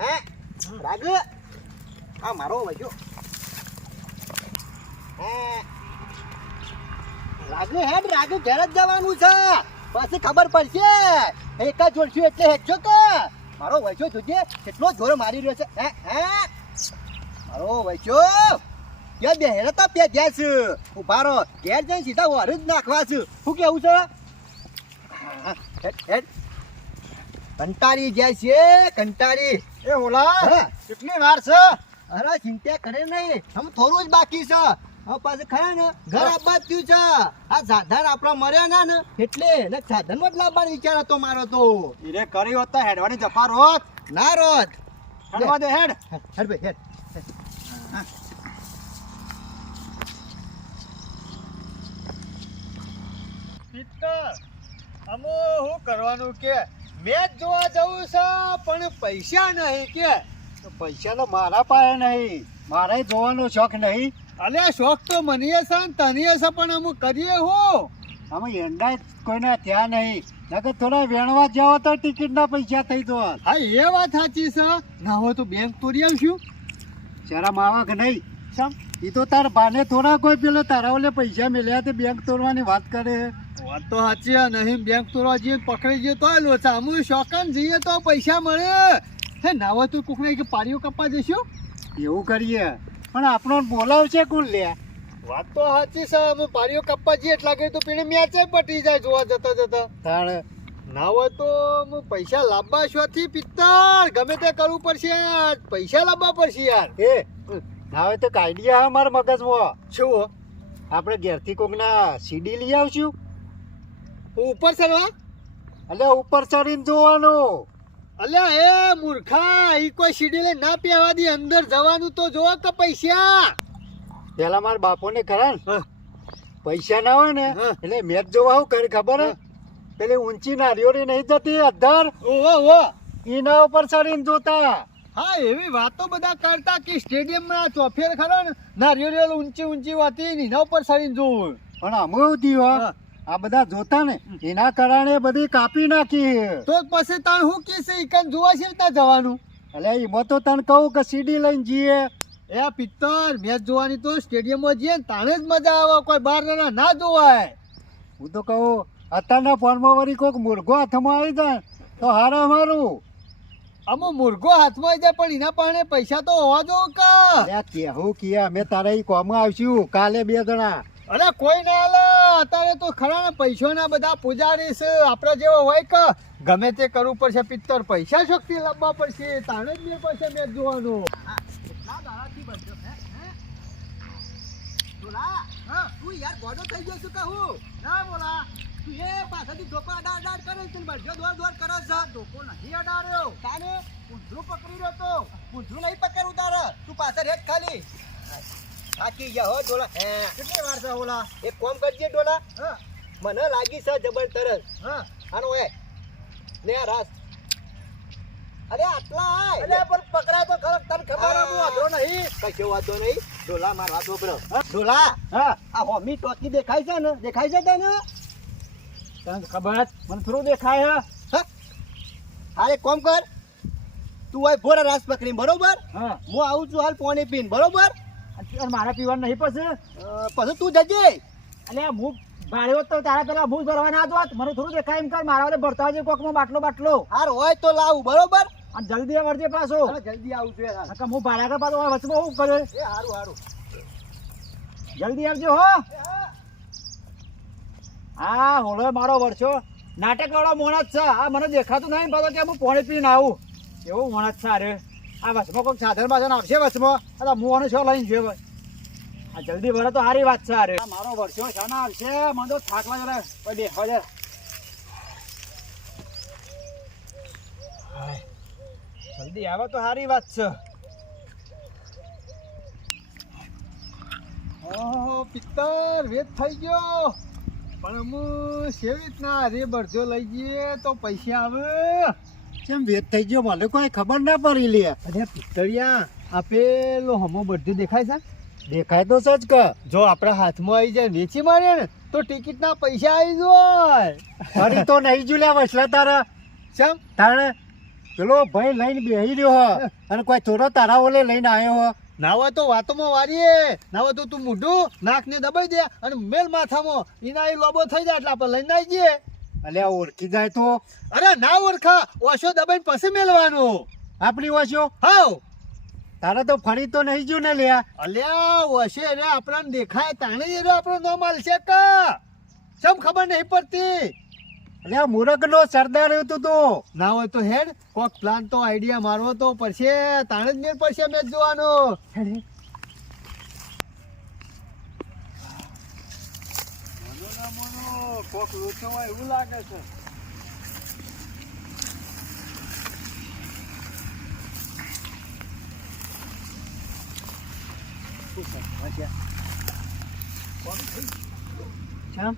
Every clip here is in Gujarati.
હે રાગ આ મારો વજો હે રાગ હેડ રાગ ઘેર જ જવાનું છે પછી ખબર પડશે એક જ જોડશું એટલે હેજો કે મારો વજો જોજે કેટલો જોર મારી રહ્યો છે હે હે મારો વજો કે બેહેર તો પે ગેસ ઉભા રહો ઘેર જઈને સીધા વર જ નાખવા છે શું કેવું છે હેડ હેડ કંટાળી જાય છે કંટાળી એ ઓલા કેટલી વાર છે? અરે ચિંતા કરે નહીં આમ થોડું જ બાકી છે હવે પાછું ખરા ને ઘર આબાદ થયું છે આ સાધન આપણા મર્યા ના ને એટલે સાધનમાં જ લાવવાનો વિચાર હતો મારો તો ઈરે કરી હોત તો હેડવાની જફાર હોત. ના રોત હેડવા દે હેડ. હેડ ભાઈ હેડ પિત્તર અમો શું કરવાનું કે મેચ જોવા જવું છે પણ પૈસા નહીં કે પૈસા તો મારા પાસે નહીં મારે જોવાનો શોખ નહીં. અલે શોખ તો મને છે ને તને છે પણ અમુક કરીએ હું અમે એંડા કોઈના ત્યાં નહીં નકર થોડા વેણવા જાવ તો ટિકિટના પૈસા થઈ તો. હા એ વાત સાચી છે ના હોય તો બેંક તોડી આવશું શરમ આવા કે નહીં સમ એ તો તાર બાને થોડા કોઈ પેલો તારા ઓલે પૈસા મેલ્યા તે બેંક તોડવાની વાત કરે. વાત તો સાચી નહીં બેંક તોડવા જઈએ પકડી જઈએ તો લોચા અમુ શોખન જઈએ તો પૈસા મળે હે ના હોય તો કોકને કે પાડીઓ કપા જઈશું એવું કરીએ પણ આપણો બોલાવશે કોણ લે. વાત તો સાચી છે અમે પાડીઓ કપા જઈએ એટલા કરી તો પેલી મેચ પટી જાય જોવા જતા જતા તાણે ના હોય તો હું પૈસા લાવવા શોથી પિત્તર ગમે તે કરવું પડશે પૈસા લાવવા પડશે યાર. એ ના હોય તો આઈડિયા હા મારા મગજમાં શું આપણે ઘેરથી કોકના સીડી લઈ આવશું ઉપર ચડવા એટલે ઉપર ચડીને જોવાનું. અલ્યા એ મૂર્ખા ઈ કોઈ સીડી લઈ ના પહેવા દી અંદર જવાનું તો જોવા કે પૈસા પેલા મારા બાપોને ખરા ને પૈસા ના હોય ને એટલે મેચ જોવા શું કરી ખબર પેલી ઊંચી નારિયોળી નહીં જતી અધર એના ઉપર ચડીને જોતા. હા એવી વાતો બધા કરતા કે સ્ટેડિયમમાં ચોફેર ખરો ને નારિયોળી ઊંચી ઊંચી હતી એના ઉપર ચડીને જોવું પણ અમે એવું થયું આ બધા જોતા ને એના કારણે બધી કાપી નાખી તો પછી તને શું કીશે ઈકન જોવા છે ત્યાં જવાનું. એટલે એમાં તો તને કહું કે સીડી લઈને જઈએ એ પિત્તર મેચ જોવાની તો સ્ટેડિયમમાં જઈએ ને તાણે જ મજા આવે કોઈ બાર ના જોવાય. હું તો કહું અત્યારના ફોનમાં વળી કોઈક મુર્ગો હાથમાં આવી જાય તો હારા મારું અમુક મુર્ગો હાથમાં આવી જાય પણ એના પાસે પૈસા તો હોવા જો કે કેવું કે અમે તારા એ કોમ આવશું કાલે 2 જણા. અરે કોઈ ના હાલે અત્યારે તો ખરા ને પૈસો ના બધા પૂજારી છે આપડે જેવો હોય કે ગમે તે કરવું પડશે પિત્તર પૈસા શક્તિ લાવવા પડશે તાણે જ મેં પડશે મેચ જોવાનું. તું યાર ગોડો થઈ ગયો છું કહું ના બોલા તું એ પાછળથી ધોકો અડાડ કરે છે બળજો દોડ કરો છે. ધોકો નહીં અડાડ્યો તાને ઊંધું પકડી રહ્યો તો ઊંધું નહીં પકડું તારે તું પાછળ હેઠ ખાલી થાકી ગયા હો ડોલા હે કેટલી વાર છે ઓલા એક કામ કરજે ડોલા હા મને લાગી છે જબર તરસ હા આનો એ લે આ રાસ અરે આટલા આય અરે પણ પકડાય તો ખરો તને ખબર હું વાંધો નહીં કશો વાંધો નહીં ડોલા માર વાત ઓબરો ડોલા હા આ હોમી ટોકી દેખાય છે ને દેખાય છે તને તને ખબર મને થોડું દેખાય હા અરે કોમ કર તું હોય ભોરા રાસ પકડી બરોબર હા હું આવું છું હાલ પાણી પીને બરોબર મારા પીવાનું નહીં પછી પછી તું જજે એટલે હું ભાડ્યો તો તારા પેલા ભૂલ ભરવા ના દો મને થોડું દેખાય એમ કર મારા વાળે ભરતા છે કોકમાં બાટલો હાર હોય તો લાવું બરોબર અને જલ્દી આવડજે પાછો જલ્દી આવું છું યાર નકર હું ભાડા કર પાછો વચમાં હું કરે એ હારું હારું જલ્દી આવજો હો હા હોળો મારો વર્ષો નાટક વાળો મોણસ છે આ મને દેખાતું નહીં પાછો કે હું પાણી પીને આવું એવું મોણસ છે અરે આ વચમાં કોઈક સાધન બાધન આવશે વચમાં અરે હું આને છો લઈને જોઈએ આ જલ્દી ભરે તો સારી વાત છે અરે મારો વર્ષો શાના આવશે મને તો થાકવા જરા બે હજાર જલ્દી આવે તો સારી વાત છે. ઓહો પિત્તર વેત થઈ ગયો પણ હું સેવી રીતના રે બરજો લઈ જઈએ તો પૈસા આવે કેમ વેત થઈ ગયો મને કોઈ ખબર ના પડી લે. અરે પિત્તળિયા આ પેલો હમો બધું દેખાય છે દેખાય તો સચ કે જો આપણા હાથમાં આવી જાય વેચી મારે ને તો ટિકિટના પૈસા આવી જાય ફરી તો નહીં જુલ્યા વસલા તારા ચમ તારે પેલો ભાઈ લઈને બેહી રહ્યો હ અને કોઈ થોડો તારા ઓલે લઈને આવ્યો હ ના હોય તો વાતોમાં વારીએ ના હોય તો તું મૂઢું નાકને દબાઈ દે અને મેલ માથામાં એના એ લોબો થઈ જાય એટલે આપણે લઈને આવી જઈએ અલ્યા ઓળખી જાય તો અરે ના ઓળખા ઓશો દબાઈને પછી મેલવાનું આપણી ઓશો હાવ તારે તો ફરી તો નહીં જો ને લ્યા અલ્યા ઓશે રે આપણને દેખાય તાણે રે આપણો નો મળશે કા સમ ખબર નહીં પડતી અલ્યા મૂરખનો સરદાર હતું તો ના હોય તો હેડ કોક પ્લાન તો આઈડિયા મારવો તો પડશે તાણે જ મેળ પડશે મેચ જોવાનો કોક લોચો હોય એવું લાગે છે ચમ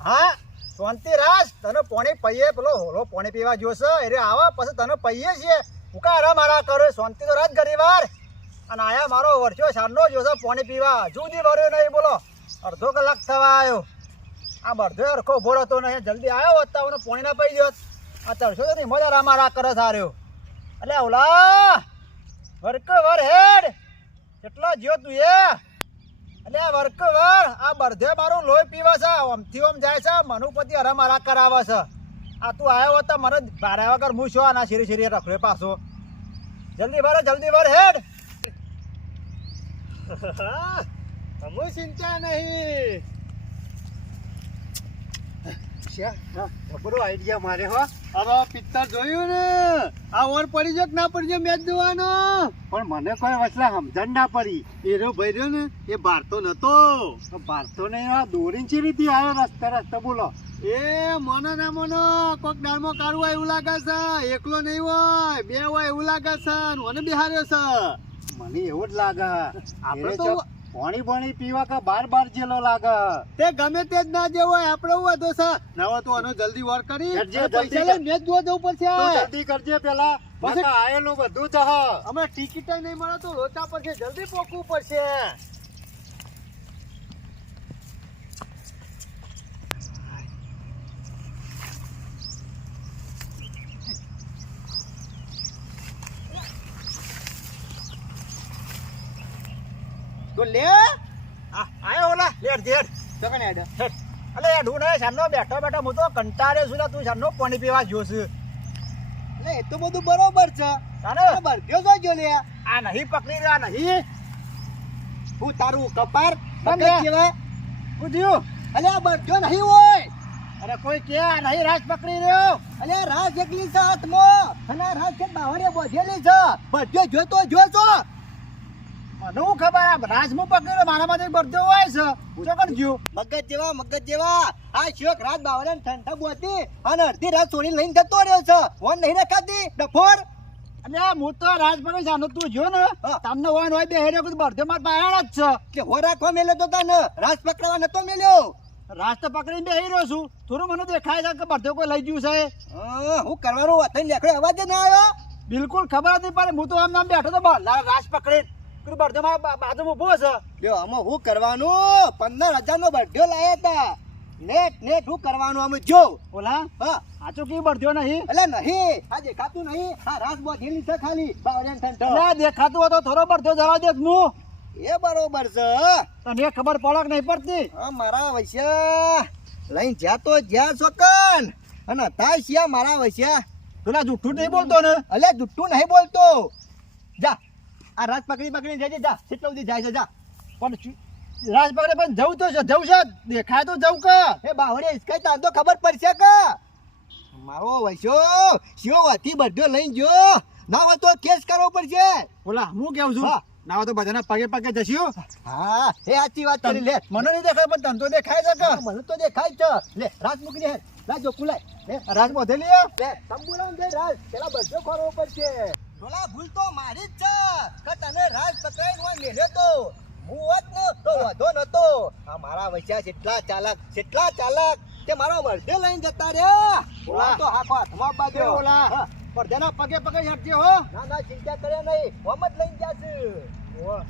હા શાંતિ રાજ તને પોણી પૈયે પેલો હોલો પોણી પીવા જોશે એટલે આવા પછી તને પૈયે છીએ ઉકા હરા મારા કરો શાંતિ તો રાજ ગરીવાર અને આયા મારો વર્ષો સારનો જોશે પોણી પીવા જુદી વર્યો નહીં બોલો અડધો કલાક થવા આવ્યો આ બરધો અરખો ઉભો હતો નહીં જલ્દી આવ્યો હોત તો પોણી ના પી જોત આ તરસો તો નહીં મજા મારા કરે સાર્યો એટલે ઓલા વર્ક વર હેડ કેટલો જ્યો તું એ એટલે વર્કવર આ બરધે મારું લોહી પીવા છે ઓમથી ઓમ જાય છે મનુપતિ હરા મારા કરાવે છે આ તું આવ્યો હતો મને ભારે વગર હું છો આના શીરી શીરી રખડે પાછો જલ્દી ભર હેડ હમું ચિંતા નહીં જબરો આઈડિયા મારે હો અરે પિત્તર જોયું ને આ ઓર પડી જો કે ના પડી જો મેચ જોવાનો પણ મને કોઈ વસલા સમજણ ના પડી એરો ભાઈ રહ્યો ને એ ભારતો નતો ભારતો નહીં આ દોરીને ચી રીતે આવ્યો રસ્તે બોલો એ મને ના મને કોક ડાળમાં કાઢવા એવું લાગે છે એકલો નહીં હોય બે હોય એવું લાગે છે મને બિહાર્યો છે મને એવું જ લાગે આપણે તો પાણી પીવા કે બાર જેલો લાગે તે ગમે તે જ ના જેવો આપણે હું હતો છે ના હોય તો આનો જલ્દી વાર કરી પૈસા લઈને મેચ જોવા જવું પડશે જલ્દી કરજે પેલા પછી આયેલું બધું જ અમે ટિકિટ નહીં મળે તો લોચા પડશે જલ્દી પોકવું પડશે તો લે આયો ઓલા લેટ જેડ તો કને આડે અલે ઢૂ ને સાનો બેઠો હું તો કંટાળ્યો છું તું સાનો પાણી પીવા જોશ એટલે એ તો બધું બરોબર છે સાનો બરધ્યો જો જો લે આ નહીં પકડી રહ્યા નહીં હું તારું કપાર પકડ કેવા હું થયું અલે આ બરધ્યો નહીં હોય અરે કોઈ કે આ નહીં રાજ પકડી રહ્યો અલે રાજ એકલી છે હાથમાં અને રાજ કે બાવળે બોધેલી છે બરધ્યો જોતો જોજો મને ખબર આ રાજમું પકડ્યો મારામાંથી બરધો હોય છે હું તો કરજો મગજ જેવા આ શોક રાત બાવળે ઠંડા બોતી અને અડધી રાત છોડી લઈને જતો રહ્યો છે ફોન નહીં રખાતી ડફોર અને હું તો રાજ પર જાણો તું જો ને તમને હોય હોય બે હેડે કોઈ બરધો માર પાયાણા જ છે કે હો રાખવા મેલ્યો તો તને રાજ પકડવા નતો મેલ્યો રાજ તો પકડીને બેહી રહ્યો છું થોડું મને દેખાય છે કે બરધો કોઈ લઈ ગયું છે હું કરવાનું વતન લેખડે અવાજ ના આવ્યો બિલકુલ ખબર નથી પણ હું તો આમ નામ બેઠો તો રાજ પકડી બરધો બાજુ ઉભો છે લ્યો આમાં શું કરવાનું 15,000 નો બરધો લાયા હતા નેટ શું કરવાનું અમે જો ઓલા હા સાચું કેવું બરધો નહીં એટલે નહીં આ દેખાતું નહીં આ રાસ બોધેલી છે ખાલી બાવળિયાન ઠંડો દેખાતું હોય તો થોડો બરધો જવા દે હું એ બરોબર છે તને ખબર પડક નહીં પડતી હા મારા વૈશ્યા લઈને જ્યાં છોકન અને તાય છે મારા વૈશ્યા પેલા જુઠ્ઠું નહીં બોલતો ને અલે જુઠ્ઠું નહીં બોલતો જા આ રાજ પકડી જજે જા કેટલો સુધી જાય છે જા પણ રાજ પકડે પણ જવું તો છે દેખાય તો જવું કે એ બાવળે ઇસકાઈ તાર તો ખબર પડશે કે મારો વૈશ્યો શિયો વાથી બરધો લઈને જો ના હોય તો કેસ કરવો પડશે ઓલા હું કેવું છું ના હોય તો બધાના પગે પગે જશું. હા એ સાચી વાત કરી લે. મને નહીં દેખાય પણ તને તો દેખાય છે કે હા, મને તો દેખાય છે. લે રાત મૂકી દે લા જો કુલાય લે રાજ બોધેલી હે? લે તંબુરાન દે રાત પેલા બધો ખોરવો પડશે. ડોલા ભૂલ તો મારી જ છે કે તને રાત પકડાઈને હોય મેલ્યો તો હું હોત ને તો વધો નતો. આ મારા વૈચા કેટલા ચાલાક તે મારો વર્ધે લઈને જતા રહ્યા. ઓલા તો હાથ હાથમાં બાંધ્યો. એ ઓલા. હા. બધાના પગે પગે હેઠજે હો. ના ચિંતા કરે નહીં. મોહમ્મદ લઈને જાશે. ઓહ.